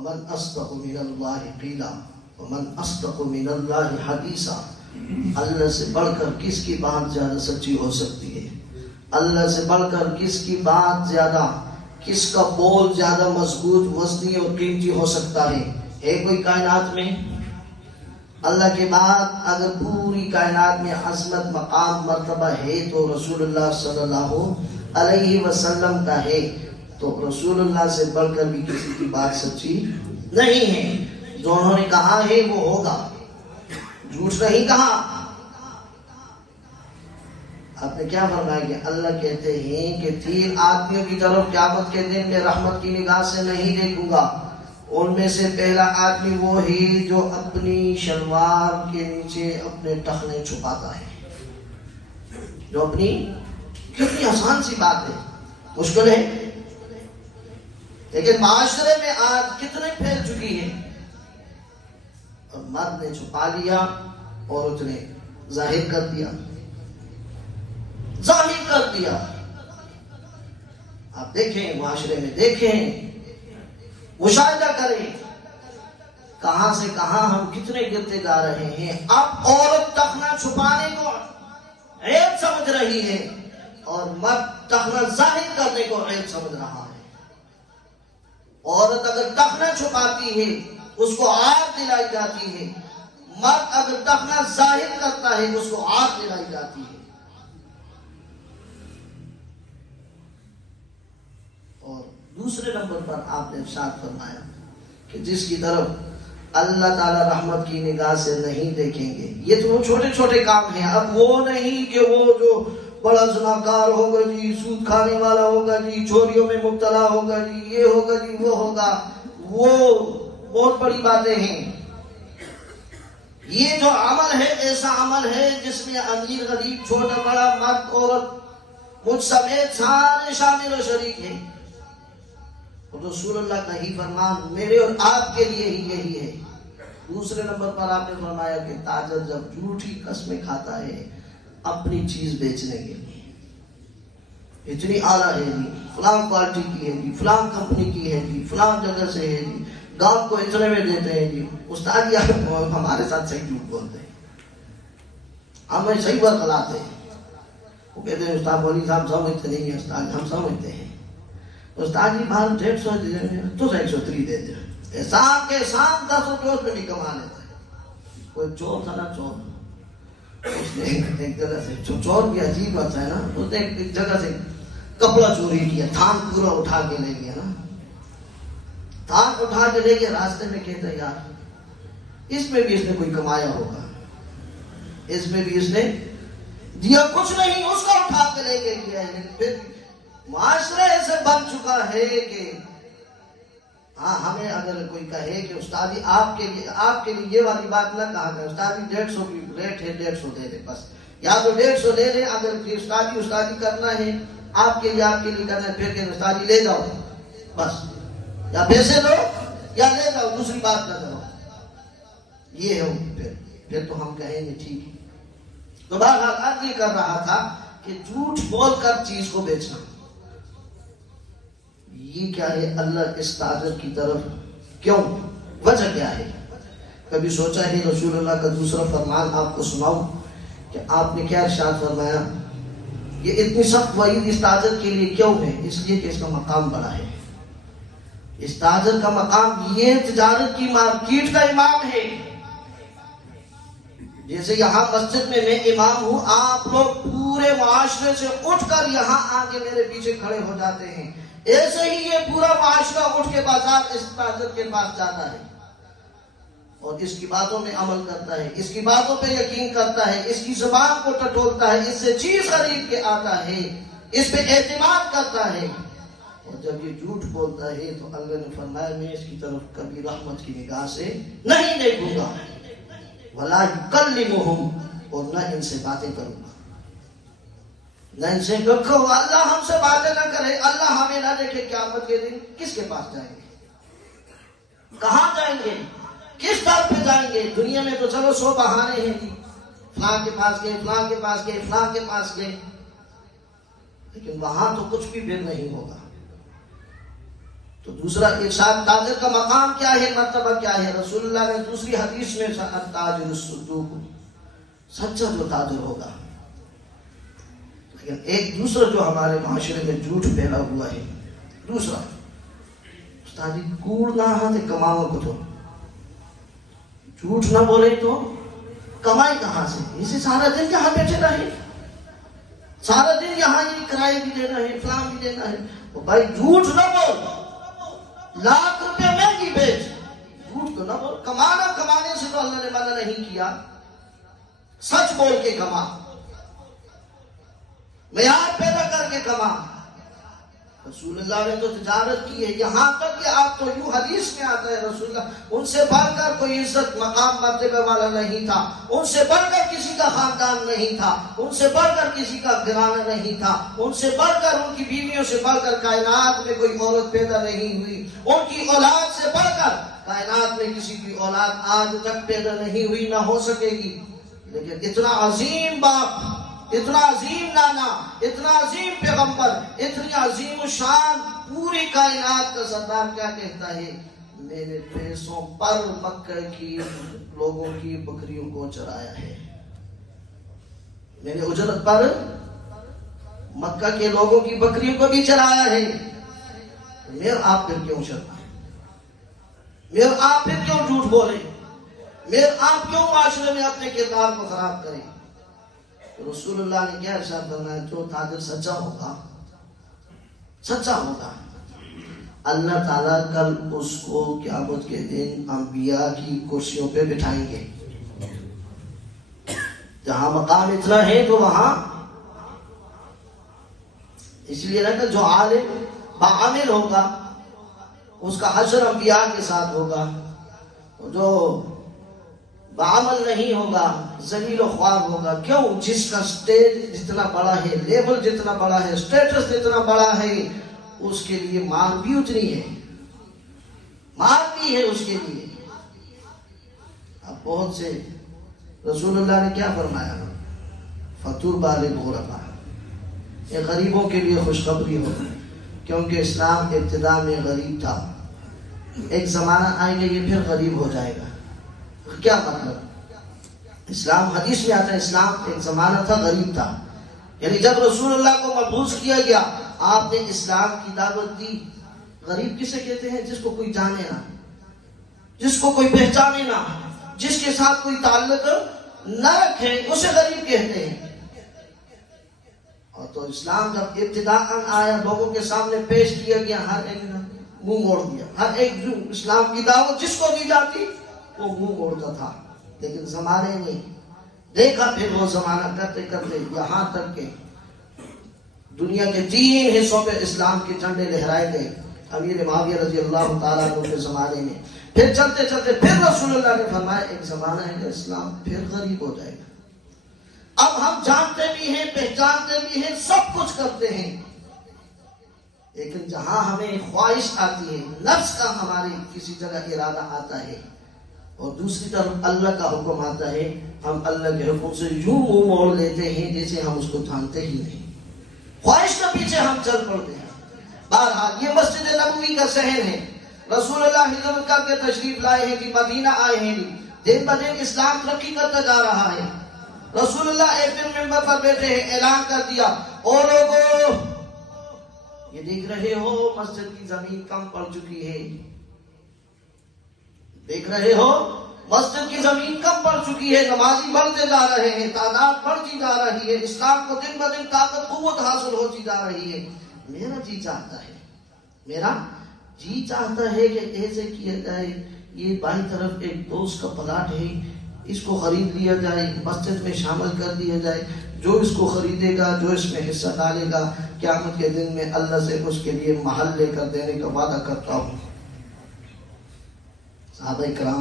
ومن اصدق من اللہ قیلا ومن اصدق من اللہ حدیثا، اللہ سے بڑھ کر کس کی بات زیادہ سچی ہو سکتی ہے؟ اللہ سے بڑھ کر کس کی بات زیادہ، کس کا بول زیادہ مضبوط، وزنی اور قیمتی ہو سکتا ہے؟ ہے کوئی کائنات میں؟ اللہ کے بعد اگر پوری کائنات میں عظمت، مقام، مرتبہ ہے تو رسول اللہ صلی اللہ علیہ وسلم کا ہے، تو رسول اللہ سے بڑھ کر بھی کسی کی بات سچی نہیں ہے۔ جو انہوں نے کہا ہے وہ ہوگا، جھوٹ نہیں کہا۔ آپ نے کیا فرمایا کہ اللہ کہتے ہیں کہ 3 آدمیوں کی طرف قیامت کے دن میں رحمت کی نگاہ سے نہیں دیکھوں گا۔ ان میں سے پہلا آدمی وہ ہے جو اپنی شلوار کے نیچے اپنے ٹخنے چھپاتا ہے، جو اپنی، کتنی آسان سی بات ہے، مشکل ہے لیکن معاشرے میں آج کتنے پھیل چکی ہے۔ اور مرد نے چھپا لیا، عورت نے ظاہر کر دیا، ظاہر کر دیا۔ آپ دیکھیں، معاشرے میں دیکھیں، مشاہدہ کریں، کہاں سے کہاں ہم کتنے گرتے جا رہے ہیں۔ اب عورت ٹخنا چھپانے کو عیب سمجھ رہی ہے اور مرد ٹخنا ظاہر کرنے کو عیب سمجھ رہا ہے۔ عورت اگر ٹخنا چھپاتی ہے اس کو عار دلائی جاتی ہے، مرد اگر ٹخنا ظاہر کرتا ہے اس کو عار دلائی جاتی ہے۔ اور دوسرے نمبر پر آپ نے ارشاد فرمایا کہ جس کی طرف اللہ تعالی رحمت کی نگاہ سے نہیں دیکھیں گے۔ یہ تو چھوٹے چھوٹے کام ہیں، اب وہ نہیں کہ وہ جو بڑا زناکار ہوگا جی، سود کھانے والا ہوگا جی، چوریوں میں مبتلا ہوگا جی، یہ ہوگا جی، وہ ہوگا، وہ بہت بڑی باتیں ہیں۔ یہ جو عمل ہے ایسا عمل ہے جس میں امیر غریب، چھوٹا بڑا، مرد عورت، مجھ سمیت سارے شامل و شریک ہیں۔ رسول اللہ کا ہی فرمان میرے اور آپ کے لیے ہی یہی ہے۔ دوسرے نمبر پر آپ نے فرمایا کہ تاجر جب جھوٹی قسمیں کھاتا ہے اپنی چیز بیچنے کے لیے، اتنی اعلیٰ ہے جی، فلاں کوالٹی کی ہے جی، فلاں کمپنی کی ہے جی، فلاں جگہ سے ہے جی، گاؤں کو اتنے میں دیتے ہیں جی، استاد یا ہمارے ساتھ صحیح جھوٹ بولتے ہیں، ہمیں صحیح برخلاتے ہیں۔ وہ کہتے ہیں استاد مولی صاحب سمجھتے نہیں ہیں، استاد ہم سمجھتے ہیں۔ استاد جی باہر 150 دے دیں تو 130 دے دیں، احسان کے احسان 10 روپے اس میں بھی کما لیتا ہے۔ کوئی چور تھا نا، چور، اس نے ایک جگہ سے، چور بھی عجیب ہوتا ہے نا، اس نے ایک جگہ سے کپڑا چوری کیا، تھان پورا اٹھا کے لے گیا نا، تھان اٹھا کے لے گیا، راستے میں کہتا ہے یار اس میں بھی اس نے کوئی کمایا ہوگا، اس میں بھی اس نے دیا کچھ نہیں، اس کا اٹھا کے لے کے گیا ہے۔ لیکن پھر معاشرے ایسے بن چکا ہے کہ ہاں، ہمیں اگر کوئی کہے کہ استاد جی آپ کے لیے یہ والی بات نہ کہا کرے، استاد جی 150 کی ریٹ ہے، 150 دے دے بس، یا تو 150 لے لیں، اگر استاد جی کرنا ہے آپ کے لیے کرنا ہے، پھر کہ استاد جی لے جاؤ بس، یا پیسے دو یا لے جاؤ، دوسری بات نہ کرو۔ یہ ہے پھر تو ہم کہیں گے ٹھیک ہے۔ تو بہرحال عرض یہ کر رہا تھا کہ جھوٹ بول کر چیز کو بیچنا، یہ کیا ہے؟ اللہ اس تاجر کی طرف کیوں؟ وجہ کیا ہے؟ کبھی سوچا ہے؟ رسول اللہ کا دوسرا فرمان آپ کو سناؤں کہ آپ نے کیا ارشاد فرمایا؟ یہ اتنی سخت وعید اس تاجر کے لیے کیوں ہے؟ اس لیے کہ اس کا مقام بڑا ہے۔ اس تاجر کا مقام یہ تجارت کی مارکیٹ کا امام ہے۔ جیسے یہاں مسجد میں امام ہوں، آپ لوگ پورے معاشرے سے اٹھ کر یہاں آگے میرے پیچھے کھڑے ہو جاتے ہیں، ایسے ہی یہ پورا معاشرہ اٹھ کے بازار اس تاجر کے پاس جاتا ہے اور اس کی باتوں میں عمل کرتا ہے، اس کی باتوں پہ یقین کرتا ہے، اس کی زبان کو ٹٹولتا ہے، اس سے چیز خرید کے آتا ہے، اس پہ اعتماد کرتا ہے۔ اور جب یہ جھوٹ بولتا ہے تو اللہ نے فرمایا میں اس کی طرف کبھی رحمت کی نگاہ سے نہیں دیکھوں گا، وَلَا يُكَلِّمُهُمْ، اور نہ ان سے باتیں کروں گا، نہ ان سے کہو اللہ ہم سے باتیں نہ کرے، اللہ ہمیں نہ دیکھے۔ قیامت کے دن کس کے پاس جائیں گے؟ کہاں جائیں گے؟ کس طرف پہ جائیں گے؟ دنیا میں تو چلو 100 بہانے ہیں جی، فلاں کے پاس گئے، فلاں کے پاس گئے، فلاں کے پاس گئے، لیکن وہاں تو کچھ بھی پھر نہیں ہوگا۔ تو تو دوسرا ارشاد تاجر کا مقام کیا ہے، مرتبہ کیا ہے؟ رسول اللہ نے دوسری حدیث میں تاجر الصدوق، سچا جو تاجر ہوگا. لیکن ایک دوسرا جو ہمارے معاشرے میں جھوٹ پھیلا ہوا ہے، دوسرا استاد جی کوڑ نہ ہاتھ کماؤ کو تو جھوٹ نہ بولے تو کمائی کہاں سے؟ اسے سارا دن یہاں بیٹھے رہے، سارا دن یہاں یہ کرائے بھی دینا ہے، فلاں بھی دینا ہے. بھائی جھوٹ نہ بول، لاکھ روپے مہنگی بیچ، جھوٹ تو نہ بول. کمانے سے تو اللہ نے منع نہیں کیا، سچ بول کے کما، معیار پیدا کر کے کما. رسول اللہ نے تو تجارت کی ہے، یہاں تک کہ آپ تو یوں حدیث میں آتا ہے رسول اللہ ان سے بڑھ کر کوئی عزت مقام مرتبہ والا نہیں تھا، ان سے بڑھ کر کسی کا خاندان نہیں تھا، ان سے بڑھ کر کسی کا گھرانہ نہیں تھا، ان سے بڑھ کر ان کی بیویوں سے بڑھ کر کائنات میں کوئی عورت پیدا نہیں ہوئی، ان کی اولاد سے بڑھ کر کائنات میں کسی کی اولاد آج تک پیدا نہیں ہوئی، نہ ہو سکے گی. لیکن اتنا عظیم باپ، اتنا عظیم نانا، اتنا عظیم پیغمبر، اتنی عظیم شان، پوری کائنات کا سردار کیا کہتا ہے؟ میں نے پیسوں پر مکہ کی لوگوں کی بکریوں کو چرایا ہے، میں نے اجرت پر مکہ کے لوگوں کی بکریوں کو بھی چرایا ہے. میرے آپ پھر کیوں شرمائیں؟ میرے آپ پھر کیوں جھوٹ بولیں؟ میرے آپ کیوں معاشرے میں اپنے کردار کو خراب کریں؟ رسول اللہ نے کیا ارشاد فرمایا؟ جو تاجر سچا ہوگا، سچا ہوگا، اللہ تعالیٰ کل اس کو قیامت کے دن انبیاء کی کرسیوں پہ بٹھائیں گے. جہاں مقام اتنا ہے تو وہاں اس لیے نہ کہ جو عالم بعمل ہوگا اس کا حشر انبیاء کے ساتھ ہوگا، جو بعمل نہیں ہوگا ذلیل و خوار ہوگا. کیوں؟ جس کا سٹیج جتنا بڑا ہے، لیول جتنا بڑا ہے، سٹیٹس جتنا بڑا ہے، اس کے لیے مار بھی اتنی ہے، مار بھی ہے اس کے لیے. اب بہت سے رسول اللہ نے کیا فرمایا؟ فطوبی للغرباء، یہ غریبوں کے لیے خوشخبری ہو، کیونکہ اسلام ابتدا میں غریب تھا، ایک زمانہ آئے گا یہ پھر غریب ہو جائے گا. کیا مطلب؟ اسلام حدیث میں آتا ہے اسلام ایک زمانہ تھا غریب تھا، یعنی جب رسول اللہ کو مبعوث کیا گیا آپ نے اسلام کی دعوت دی. غریب کسے کہتے ہیں؟ جس کو کوئی جانے نہ، جس کو کوئی پہچانے نہ، جس کے ساتھ کوئی تعلق نہ رکھے، اسے غریب کہتے ہیں. اور تو اسلام جب ابتداءً آیا لوگوں کے سامنے پیش کیا گیا، ہر ایک نے منہ موڑ دیا، ہر ایک جو اسلام کی دعوت جس کو دی جاتی وہ منہ موڑتا تھا. لیکن زمانے نے دیکھا، پھر وہ زمانہ کرتے کرتے یہاں تک کہ دنیا کے 3 حصوں پہ اسلام کے جھنڈے لہرائے گئے. امیر معاویہ رضی اللہ تعالیٰ عنہ کے زمانے میں پھر چلتے چلتے پھر رسول اللہ نے فرمایا ایک زمانہ ہے کہ اسلام پھر غریب ہو جائے گا. اب ہم جانتے بھی ہیں، پہچانتے بھی ہیں، سب کچھ کرتے ہیں، لیکن جہاں ہمیں خواہش آتی ہے، نفس کا ہمارے کسی جگہ ارادہ آتا ہے، اور دوسری طرف اللہ کا حکم آتا ہے، ہم اللہ کے حکم سے یوں منہ موڑ لیتے ہیں جیسے ہم اس کو جانتے ہی نہیں، خواہش کے پیچھے ہم چل پڑتے ہیں. بہرحال یہ مسجد نبوی کا صحن ہے، رسول اللہ ہجرت کر کے تشریف لائے ہیں کہ مدینہ آئے ہیں، دن بدن اسلام ترقی کرتا جا رہا ہے. رسول اللہ ایک دن منبر پر بیٹھے ہیں، اعلان کر دیا، او لوگو یہ دیکھ رہے ہو مسجد کی زمین کم پڑ چکی ہے، دیکھ رہے ہو مسجد کی زمین کم پڑ چکی ہے، نمازی بڑھتے جا رہے ہیں، تعداد بڑھتی جا رہی ہے، اسلام کو دن بدن طاقت قوت حاصل ہوتی جا رہی ہے. میرا جی چاہتا ہے، میرا جی چاہتا ہے کہ ایسے کیا جائے، یہ بائیں طرف ایک دوست کا پلاٹ ہے، اس کو خرید لیا جائے، مسجد میں شامل کر دیا جائے، جو اس کو خریدے گا، جو اس میں حصہ ڈالے گا، قیامت کے دن میں اللہ سے اس کے لیے محل لے کر دینے کا وعدہ کرتا ہوں. صحابہ کرام